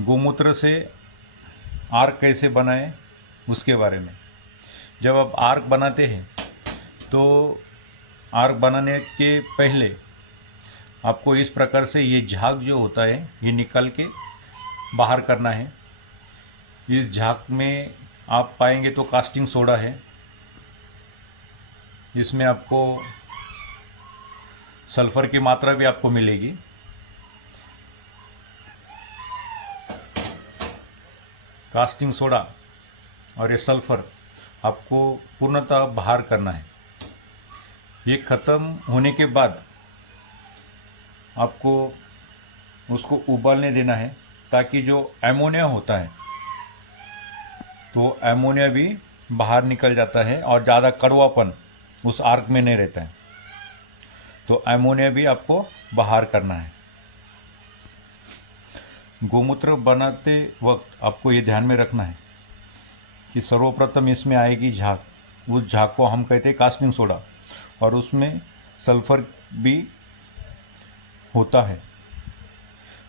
गोमूत्र से आर्क कैसे बनाएं उसके बारे में। जब आप आर्क बनाते हैं तो आर्क बनाने के पहले आपको इस प्रकार से ये झाग जो होता है ये निकाल के बाहर करना है। इस झाग में आप पाएंगे तो कास्टिंग सोडा है, इसमें आपको सल्फ़र की मात्रा भी आपको मिलेगी। कास्टिंग सोडा और ये सल्फ़र आपको पूर्णतः बाहर करना है। ये ख़त्म होने के बाद आपको उसको उबालने देना है ताकि जो एमोनिया होता है तो एमोनिया भी बाहर निकल जाता है और ज़्यादा कड़वापन उस आर्क में नहीं रहता है। तो एमोनिया भी आपको बाहर करना है। गोमूत्र बनाते वक्त आपको ये ध्यान में रखना है कि सर्वप्रथम इसमें आएगी झाग। उस झाग को हम कहते हैं कास्टिंग सोडा, और उसमें सल्फ़र भी होता है।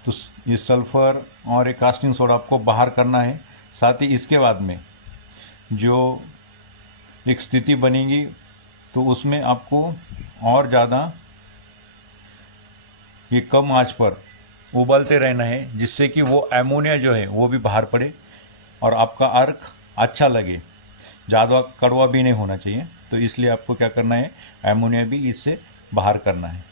तो ये सल्फ़र और ये कास्टिंग सोडा आपको बाहर करना है। साथ ही इसके बाद में जो एक स्थिति बनेगी तो उसमें आपको और ज़्यादा ये कम आंच पर उबालते रहना है जिससे कि वो एमोनिया जो है वो भी बाहर पड़े और आपका अर्क अच्छा लगे। ज़्यादा कड़वा भी नहीं होना चाहिए, तो इसलिए आपको क्या करना है, एमोनिया भी इससे बाहर करना है।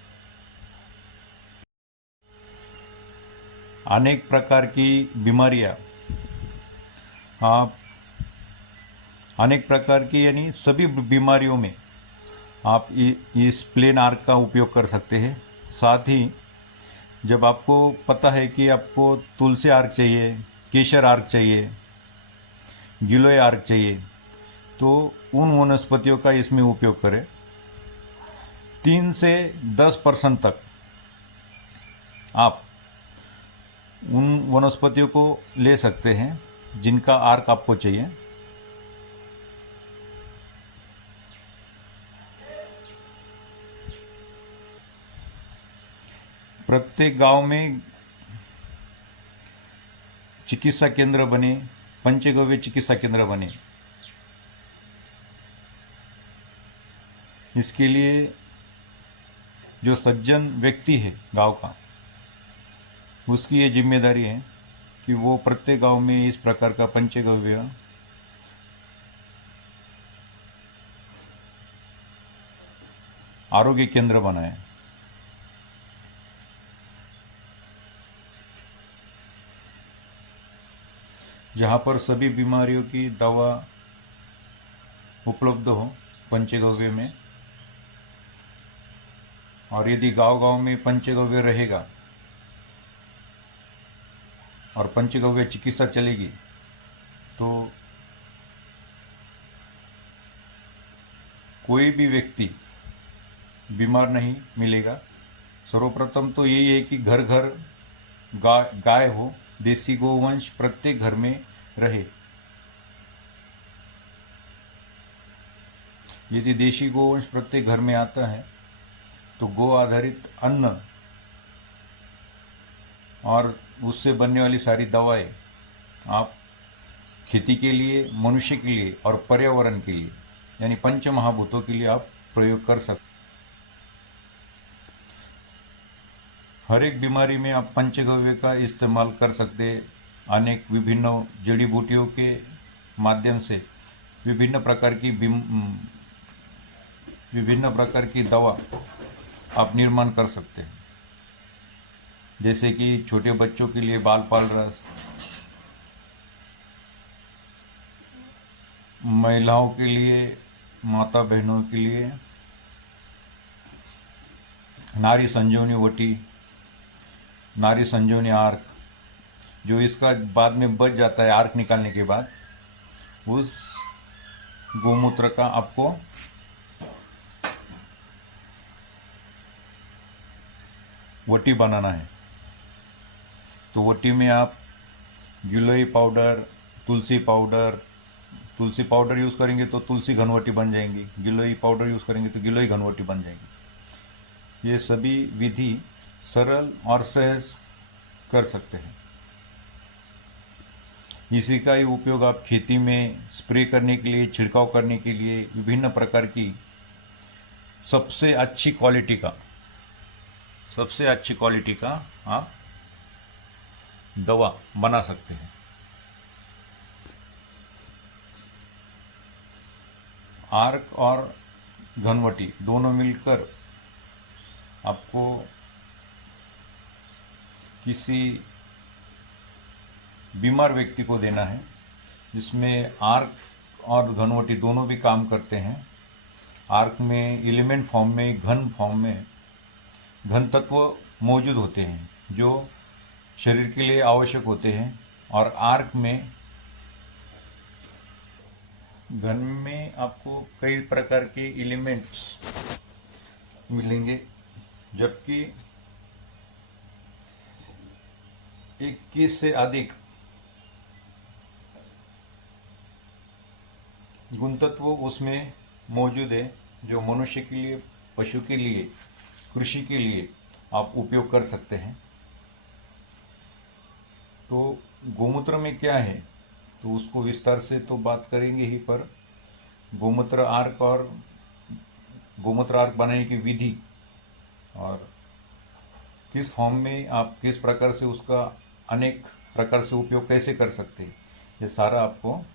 अनेक प्रकार की बीमारियाँ आप अनेक प्रकार की यानी सभी बीमारियों में आप इस प्लेन आर्क का उपयोग कर सकते हैं। साथ ही जब आपको पता है कि आपको तुलसी आर्क चाहिए, केसर आर्क चाहिए, गिलोय आर्क चाहिए, तो उन वनस्पतियों का इसमें उपयोग करें। 3 से 10% तक आप उन वनस्पतियों को ले सकते हैं जिनका आर्क आपको चाहिए। प्रत्येक गांव में चिकित्सा केंद्र बने, पंचगव्य चिकित्सा केंद्र बने। इसके लिए जो सज्जन व्यक्ति है गांव का, उसकी ये जिम्मेदारी है कि वो प्रत्येक गांव में इस प्रकार का पंचगव्य आरोग्य केंद्र बनाए। जहाँ पर सभी बीमारियों की दवा उपलब्ध हो पंचगव्य में। और यदि गांव-गांव में पंचगव्य रहेगा और पंचगव्य चिकित्सा चलेगी तो कोई भी व्यक्ति बीमार नहीं मिलेगा। सर्वप्रथम तो यही है कि घर घर गाय हो, देसी गोवंश प्रत्येक घर में रहे। यदि देशी गोवंश प्रत्येक घर में आता है तो गो आधारित अन्न और उससे बनने वाली सारी दवाएं आप खेती के लिए, मनुष्य के लिए और पर्यावरण के लिए यानी पंच महाभूतों के लिए आप प्रयोग कर सकते। हर एक बीमारी में आप पंचगव्य का इस्तेमाल कर सकते। अनेक विभिन्न जड़ी बूटियों के माध्यम से विभिन्न प्रकार की दवा आप निर्माण कर सकते हैं। जैसे कि छोटे बच्चों के लिए बालपाल रस, महिलाओं के लिए, माता बहनों के लिए नारी संजीवनी वटी, नारी संजीवनी आर्क, जो इसका बाद में बच जाता है आर्क निकालने के बाद, उस गोमूत्र का आपको वटी बनाना है। तो वटी में आप गिलोय पाउडर, तुलसी पाउडर यूज़ करेंगे तो तुलसी घनवटी बन जाएंगी, गिलोय पाउडर यूज़ करेंगे तो गिलोय घनवटी बन जाएगी। ये सभी विधि सरल और सहज कर सकते हैं। इसी का ही उपयोग आप खेती में स्प्रे करने के लिए, छिड़काव करने के लिए विभिन्न प्रकार की सबसे अच्छी क्वालिटी का आप दवा बना सकते हैं। आर्क और घनवटी दोनों मिलकर आपको किसी बीमार व्यक्ति को देना है, जिसमें आर्क और घनवटी दोनों भी काम करते हैं। आर्क में एलिमेंट फॉर्म में, घन फॉर्म में घन तत्व मौजूद होते हैं जो शरीर के लिए आवश्यक होते हैं, और आर्क में, घन में आपको कई प्रकार के एलिमेंट्स मिलेंगे, जबकि 21 से अधिक गुण तत्व उसमें मौजूद है जो मनुष्य के लिए, पशु के लिए, कृषि के लिए आप उपयोग कर सकते हैं। तो गोमूत्र में क्या है तो उसको विस्तार से तो बात करेंगे ही, पर गोमूत्र आर्क और गोमूत्र आर्क बनाने की विधि और किस फॉर्म में आप किस प्रकार से उसका अनेक प्रकार से उपयोग कैसे कर सकते हैं, ये सारा आपको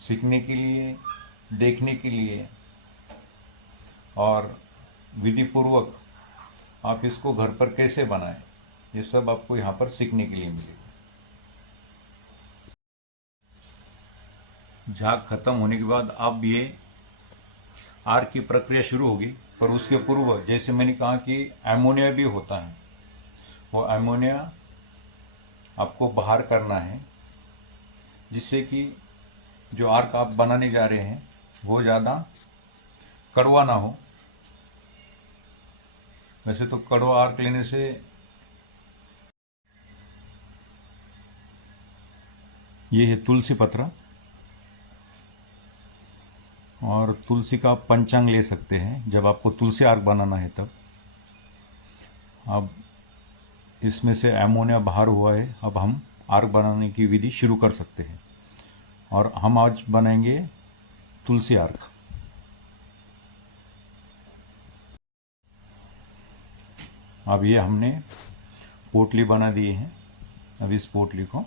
सीखने के लिए, देखने के लिए और विधि पूर्वक आप इसको घर पर कैसे बनाएं, ये सब आपको यहाँ पर सीखने के लिए मिलेगा। झाग खत्म होने के बाद अब ये आर्क की प्रक्रिया शुरू होगी, पर उसके पूर्व जैसे मैंने कहा कि एमोनिया भी होता है, वो एमोनिया आपको बाहर करना है, जिससे कि जो आर्क आप बनाने जा रहे हैं वो ज़्यादा कड़वा ना हो। वैसे तो कड़वा आर्क लेने से ये है तुलसी पत्र, और तुलसी का आप पंचांग ले सकते हैं जब आपको तुलसी आर्क बनाना है तब। अब इसमें से एमोनिया बाहर हुआ है, अब हम आर्क बनाने की विधि शुरू कर सकते हैं, और हम आज बनाएंगे तुलसी आर्क। अब ये हमने पोटली बना दी है। अब इस पोटली को,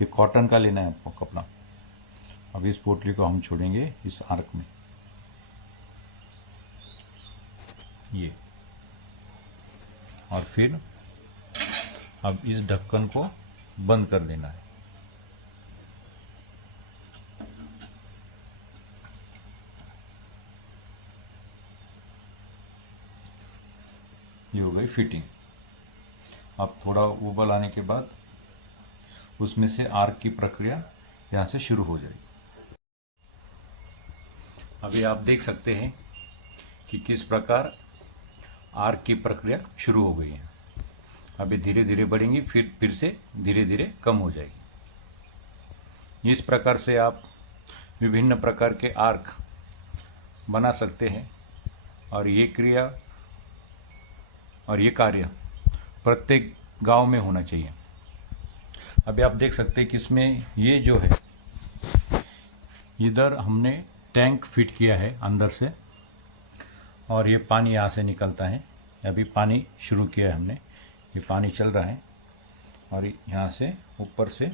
ये कॉटन का लेना है आपको कपड़ा, अब इस पोटली को हम छोड़ेंगे इस आर्क में, ये, और फिर अब इस ढक्कन को बंद कर देना है। ये हो गई फिटिंग। अब थोड़ा उबल आने के बाद उसमें से आर्क की प्रक्रिया यहाँ से शुरू हो जाएगी। अभी आप देख सकते हैं कि किस प्रकार आर्क की प्रक्रिया शुरू हो गई है। अभी धीरे धीरे बढ़ेंगी, फिर से धीरे धीरे कम हो जाएगी। इस प्रकार से आप विभिन्न प्रकार के आर्क बना सकते हैं, और ये क्रिया और ये कार्य प्रत्येक गांव में होना चाहिए। अभी आप देख सकते हैं कि इसमें ये जो है, इधर हमने टैंक फिट किया है अंदर से, और ये पानी यहाँ से निकलता है। अभी पानी शुरू किया है हमने, ये पानी चल रहा है, और यहाँ से ऊपर से,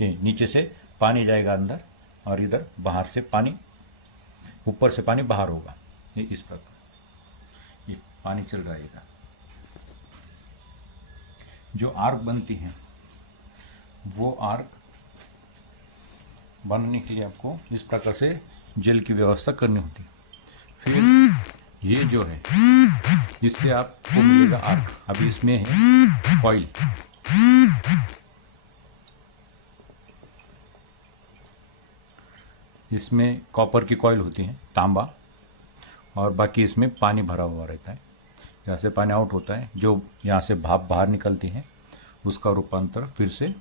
ये नीचे से पानी जाएगा अंदर, और इधर बाहर से पानी, ऊपर से पानी बाहर होगा। ये इस प्रकार ये पानी चल रहेगा। जो आर्क बनती हैं वो आर्क बनने के लिए आपको इस प्रकार से जल की व्यवस्था करनी होती है। फिर ये जो है, इससे आपको मिलेगा आर्क। अभी इसमें है कॉइल, इसमें कॉपर की कॉइल होती है, तांबा, और बाकी इसमें पानी भरा हुआ रहता है। जहाँ से पानी आउट होता है, जो यहाँ से भाप बाहर निकलती है, उसका रूपांतर फिर से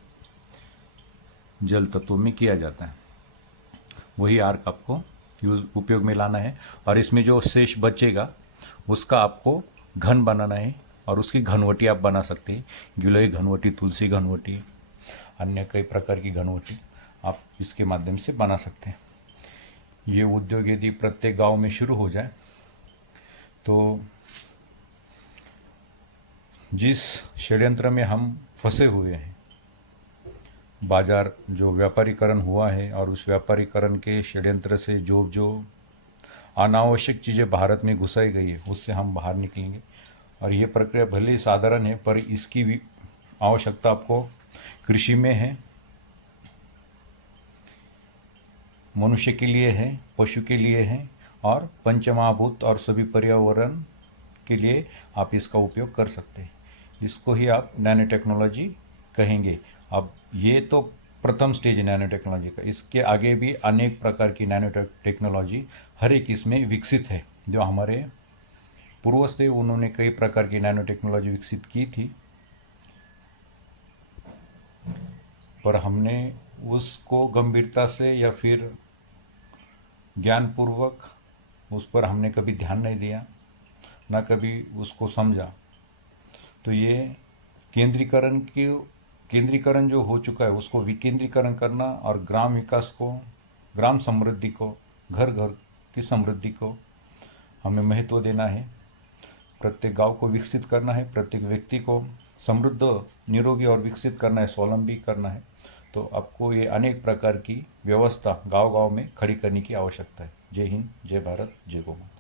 जल तत्वों में किया जाता है। वही आर्क आपको उपयोग में लाना है, और इसमें जो शेष बचेगा उसका आपको घन बनाना है, और उसकी घनवटी आप बना सकते हैं। गिलोय घनवटी, तुलसी घनवटी, अन्य कई प्रकार की घनवटी आप इसके माध्यम से बना सकते हैं। ये उद्योग यदि प्रत्येक गांव में शुरू हो जाए तो जिस षड्यंत्र में हम फंसे हुए हैं, बाजार जो व्यापारीकरण हुआ है और उस व्यापारीकरण के षड्यंत्र से जो अनावश्यक चीज़ें भारत में घुसाई गई है, उससे हम बाहर निकलेंगे। और ये प्रक्रिया भले ही साधारण है, पर इसकी भी आवश्यकता आपको कृषि में है, मनुष्य के लिए है, पशु के लिए है, और पंचमहाभूत और सभी पर्यावरण के लिए आप इसका उपयोग कर सकते हैं। इसको ही आप नैनो टेक्नोलॉजी कहेंगे। अब ये तो प्रथम स्टेज है नैनो टेक्नोलॉजी का। इसके आगे भी अनेक प्रकार की नैनो टेक्नोलॉजी हर एक इसमें विकसित है। जो हमारे पूर्वज थे उन्होंने कई प्रकार की नैनो टेक्नोलॉजी विकसित की थी, पर हमने उसको गंभीरता से या फिर ज्ञानपूर्वक उस पर हमने कभी ध्यान नहीं दिया, ना कभी उसको समझा। तो ये केंद्रीकरण जो हो चुका है उसको विकेंद्रीकरण करना और ग्राम विकास को, ग्राम समृद्धि को, घर घर की समृद्धि को हमें महत्व देना है। प्रत्येक गांव को विकसित करना है, प्रत्येक व्यक्ति को समृद्ध, निरोगी और विकसित करना है, स्वावलंबी करना है। तो आपको ये अनेक प्रकार की व्यवस्था गांव गांव में खड़ी करने की आवश्यकता है। जय हिंद, जय भारत, जय गौ माता।